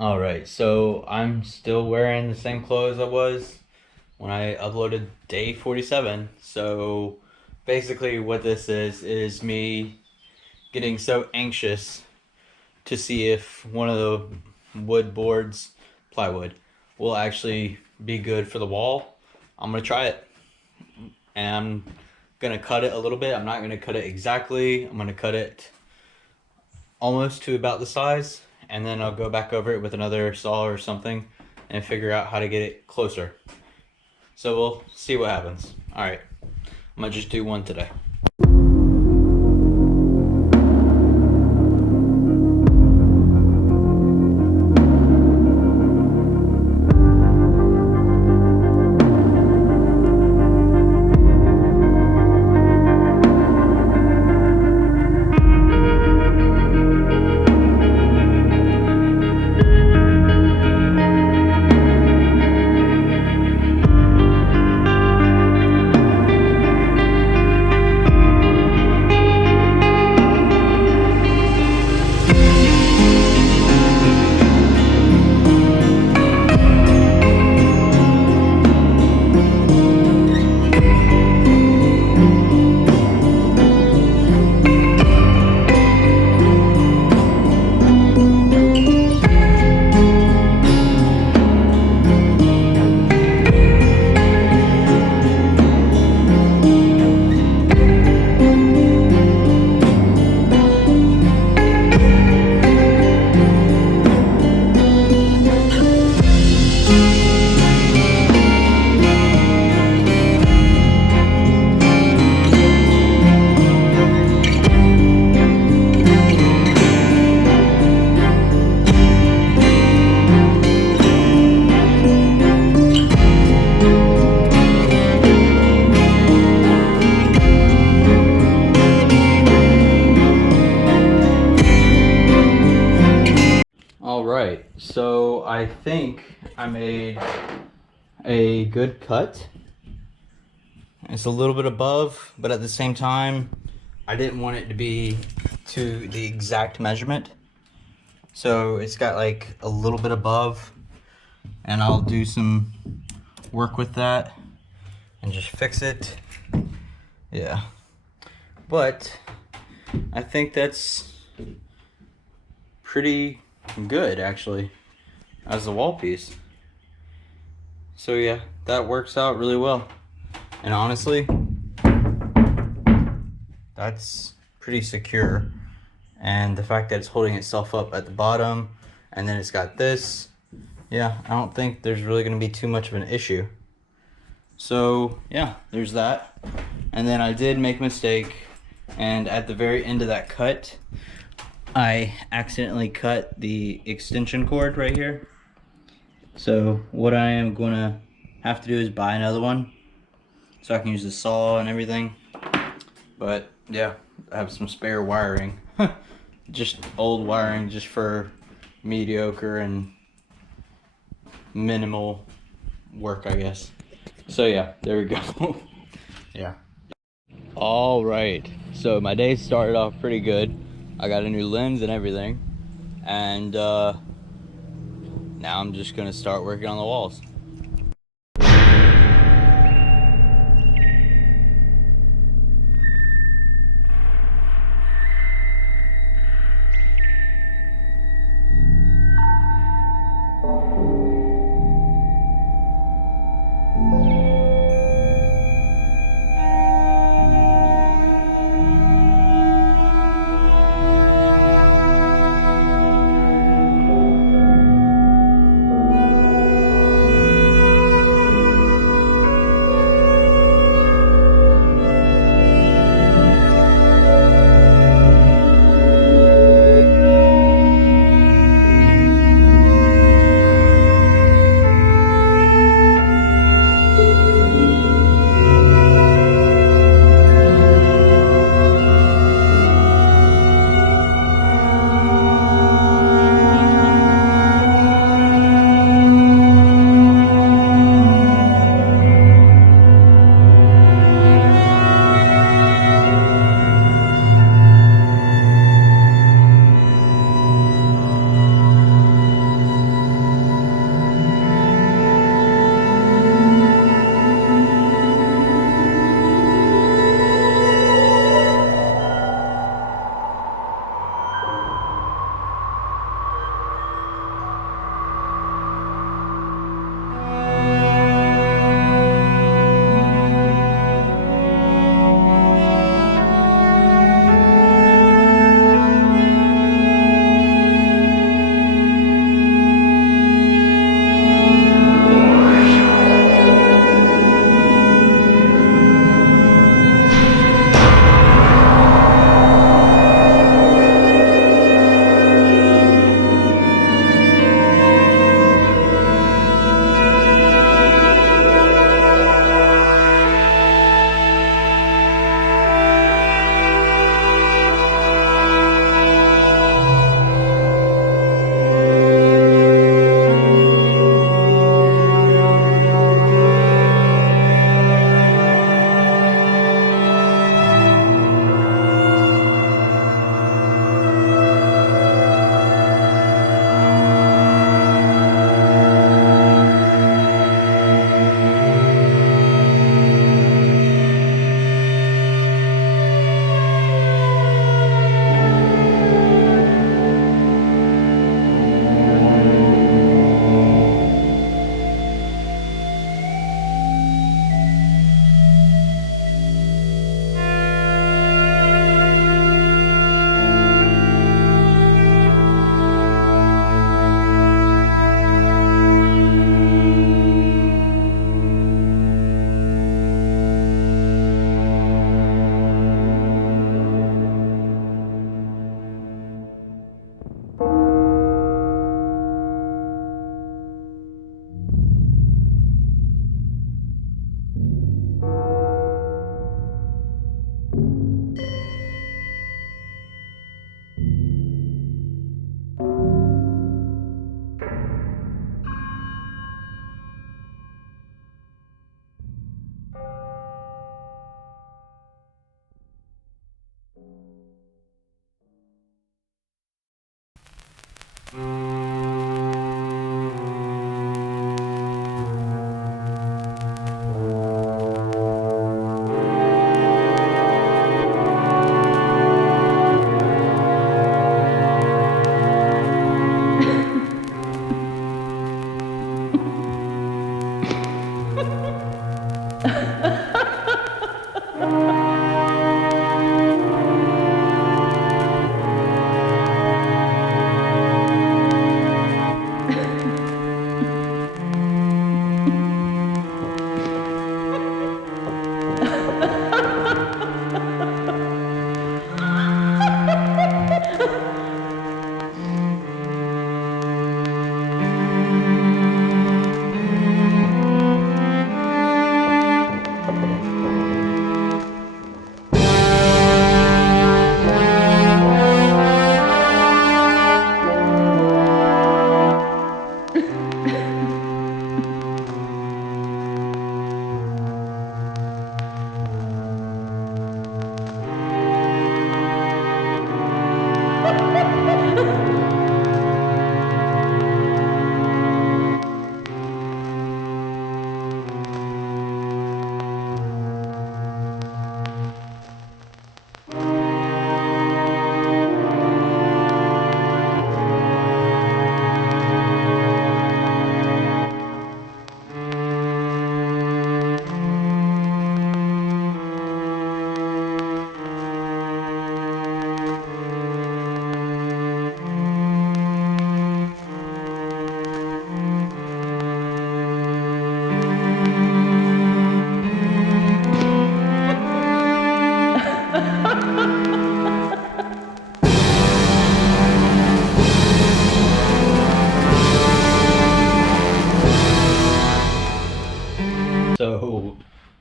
All right, so I'm still wearing the same clothes I was when I uploaded day 47. So basically, what this is me getting so anxious to see if one of the wood boards, plywood, will actually be good for the wall. I'm gonna try it, and I'm gonna cut it a little bit. I'm not gonna cut it exactly. I'm gonna cut it almost to about the size, and then I'll go back over it with another saw or something and figure out how to get it closer. So we'll see what happens. All right, I'm gonna just do one today. All right, so I think I made a good cut. It's a little bit above, but at the same time, I didn't want it to be to the exact measurement. So it's got like a little bit above, and I'll do some work with that and just fix it. Yeah, but I think that's pretty good actually as a wall piece. So yeah, that works out really well. And honestly, that's pretty secure. And the fact that it's holding itself up at the bottom, and then it's got this, yeah, I don't think there's really gonna be too much of an issue. So yeah, there's that. And then I did make a mistake, and at the very end of that cut, I accidentally cut the extension cord right here. So what I am gonna have to do is buy another one so I can use the saw and everything. But yeah, I have some spare wiring. Just old wiring, just for mediocre and minimal work, I guess. So yeah, there we go. Yeah. All right, so my day started off pretty good. I got a new lens and everything, and now I'm just gonna start working on the walls.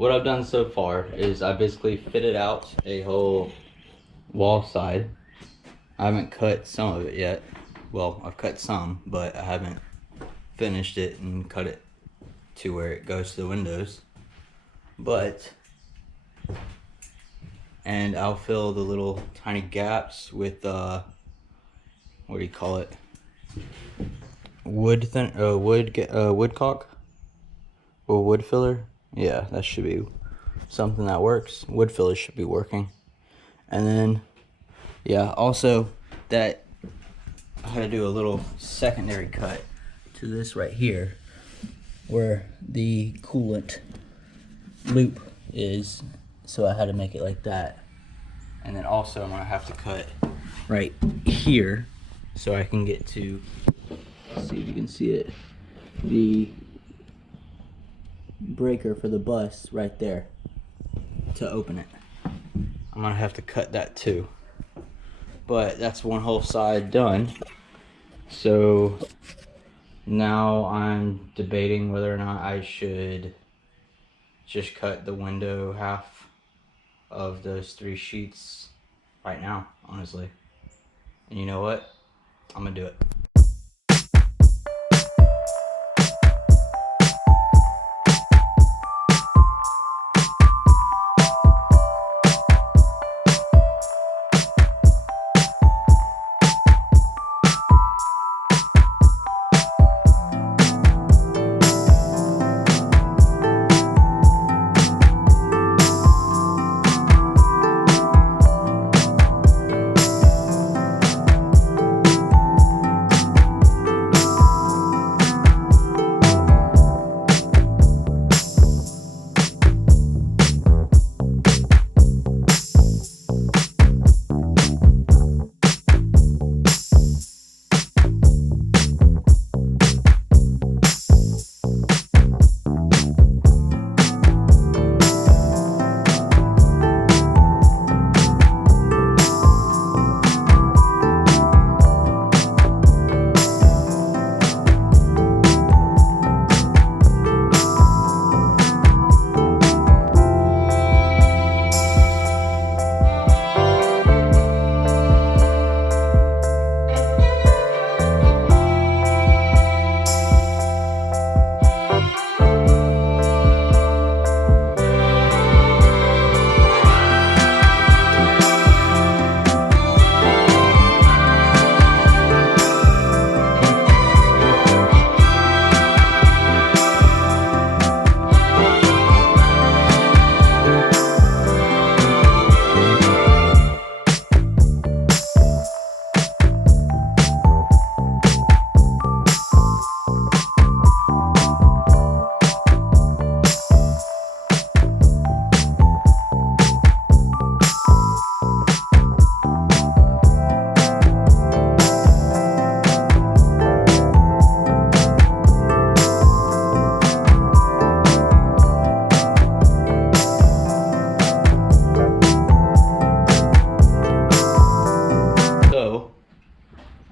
what I've done so far is I basically fitted out a whole wall side. I haven't cut some of it yet. Well, I've cut some, but I haven't finished it and cut it to where it goes to the windows. And I'll fill the little tiny gaps with what do you call it? Wood caulk or wood filler. Yeah, that should be something that works. Wood filler should be working. And then, yeah, also that I had to do a little secondary cut to this right here where the coolant loop is, so I had to make it like that. And then also I'm gonna have to cut right here so I can get to, let's see if you can see it, the breaker for the bus right there to open it. I'm gonna have to cut that too. But that's one whole side done. So now I'm debating whether or not I should just cut the window half of those 3 sheets right now, honestly. And you know what? I'm gonna do it.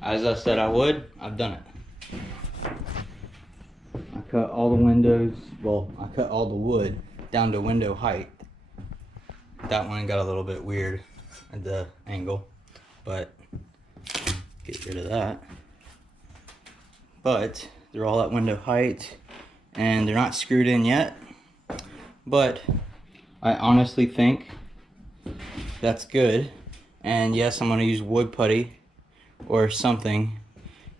As I said I would, I've done it. I cut all the windows, well, I cut all the wood down to window height. That one got a little bit weird at the angle, but get rid of that. But they're all at window height and they're not screwed in yet. But I honestly think that's good. And yes, I'm gonna use wood putty or something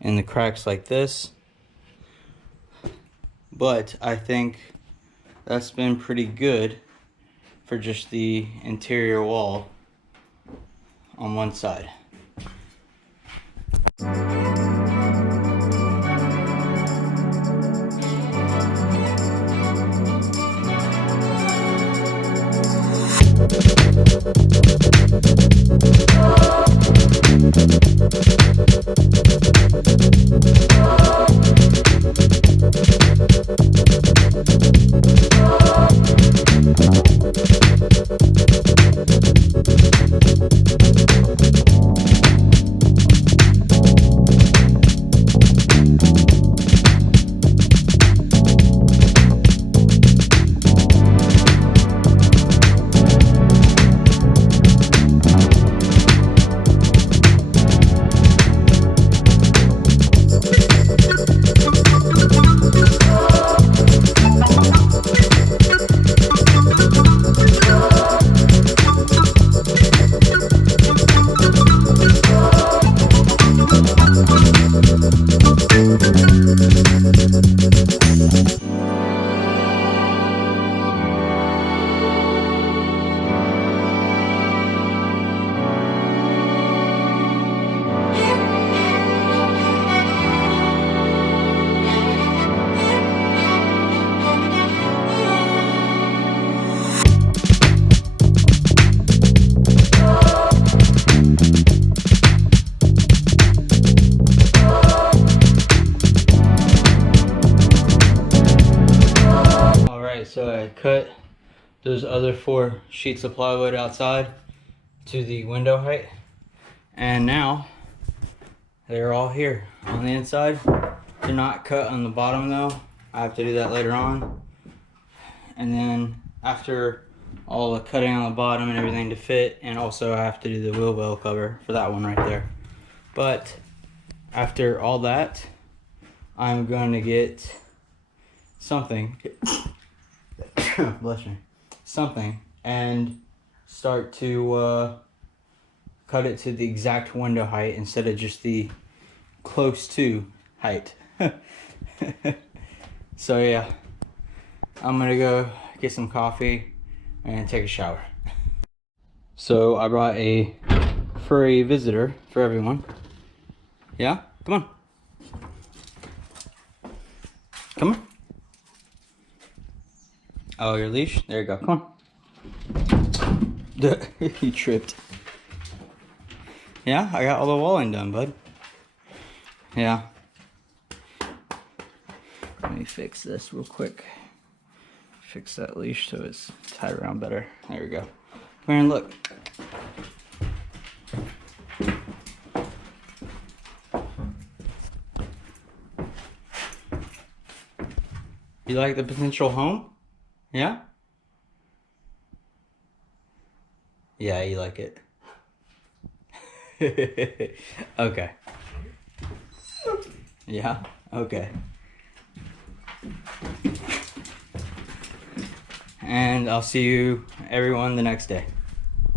in the cracks like this, but I think that's been pretty good for just the interior wall on one side. I cut those other 4 sheets of plywood outside to the window height, and now they're all here on the inside. They're not cut on the bottom though. I have to do that later on. And then after all the cutting on the bottom and everything to fit, and also I have to do the wheel well cover for that one right there. But after all that, I'm going to get something, bless me, something, and start to cut it to the exact window height instead of just the close to height. So yeah, I'm gonna go get some coffee and take a shower. So I brought a furry visitor for everyone. Yeah, come on. Come on. Oh, your leash? There you go. Come on. You tripped. Yeah, I got all the walling done, bud. Yeah. Let me fix this real quick. Fix that leash so it's tied around better. There we go. Come here and look. You like the potential home? Yeah? Yeah, you like it. Okay. Yeah? Okay. And I'll see you everyone the next day.